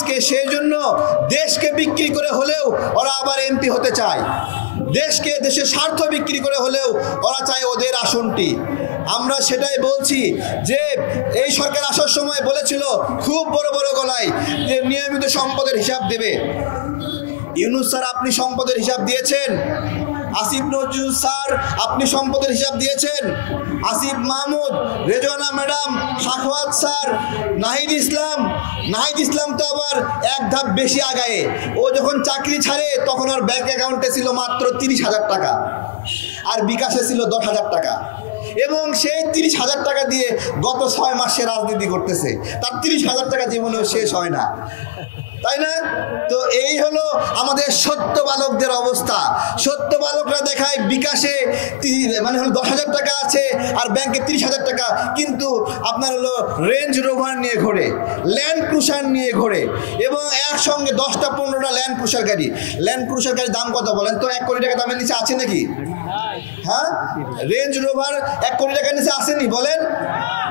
আজকে সেই জন্য দেশকে বিক্রি করে হলেও ওরা আবার এমপি হতে চায়, দেশের স্বার্থ বিক্রি করে হলেও ওরা চায় ওদের আসনটি। আমরা সেটাই বলছি যে এই সরকার আসার সময় বলেছিল খুব বড় বড় গলায় যে নিয়মিত সম্পদের হিসাব দেবে। ইউনূস স্যার আপনি সম্পদের হিসাব দিয়েছেন? আসিফ নজরুল স্যার আপনি সম্পদের হিসাব দিয়েছেন? আসিফ মাহমুদ, রেজওয়ানা ম্যাডাম, সাখাওয়াত স্যার, নাহিদ ইসলাম তো আবার এক ধাপ বেশি আগায়ে। ও যখন চাকরি ছাড়ে তখন ওর ব্যাংক অ্যাকাউন্টে ছিল মাত্র 30,000 টাকা, আর বিকাশে ছিল 10,000 টাকা, এবং সেই 30,000 টাকা দিয়ে গত 6 মাসে রাজনীতি করতেছে। তার 30,000 টাকা জীবনেও শেষ হয় না, তাই না? তো এই হলো আমাদের সত্য বালকদের অবস্থা। সত্য বালকরা দেখায় বিকাশে মানে হলো 10,000 টাকা আছে আর ব্যাংকে 30,000 টাকা, কিন্তু আপনার হলো রেঞ্জ রোভার নিয়ে ঘোরে, ল্যান্ড ক্রুজার নিয়ে ঘোরে, এবং একসঙ্গে 10টা-15টা ল্যান্ড ক্রুজার গাড়ি। ল্যান্ড ক্রুজার গাড়ির দাম কত বলেন তো? 1 কোটি টাকা দামের নিচে আছে নাকি? হ্যাঁ, রেঞ্জ রোভার 1 কোটি টাকার নিচে আসেনি বলেন?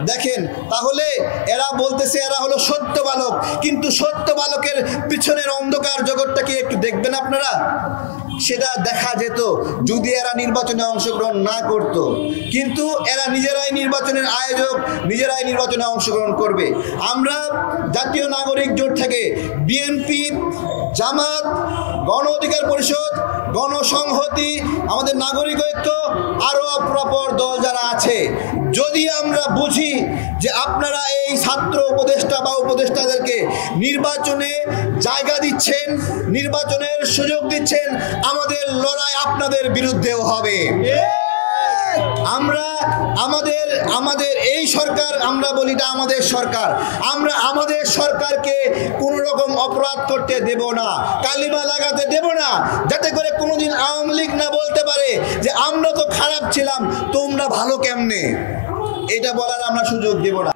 দেখেন, তাহলে এরা বলতেছে এরা হলো সত্য বালক, কিন্তু সত্য বালকের পিছনের অন্ধকার জগৎটাকে একটু দেখবেন আপনারা। সেটা দেখা যেত যদি এরা নির্বাচনে অংশগ্রহণ না করত, কিন্তু এরা নিজেরাই নির্বাচনের আয়োজক, নিজেরাই নির্বাচনে অংশগ্রহণ করবে। আমরা জাতীয় নাগরিক জোট থেকে বিএনপি, জামাত, গণ অধিকার পরিষদ, গণসংহতি, আমাদের নাগরিক ঐক্য, আরও অপরাপর দল যারা আছে, যদি আমরা বুঝি যে আপনারা এই ছাত্র উপদেষ্টা বা উপদেষ্টাদেরকে নির্বাচনে জায়গা দিচ্ছেন, নির্বাচনের সুযোগ দিচ্ছেন, আমাদের লড়াই আপনাদের বিরুদ্ধেও হবে। আমরা আমাদের এই সরকার, আমরা বলি এটা আমাদের সরকার, আমরা আমাদের সরকারকে কোন রকম অপরাধ করতে দেব না, কালিমা লাগাতে দেব না, যাতে করে কোনোদিন আওয়ামী লীগ না বলতে পারে যে আমরা তো খারাপ ছিলাম, তোমরা ভালো কেমনে, এটা বলার আমরা সুযোগ দেব না।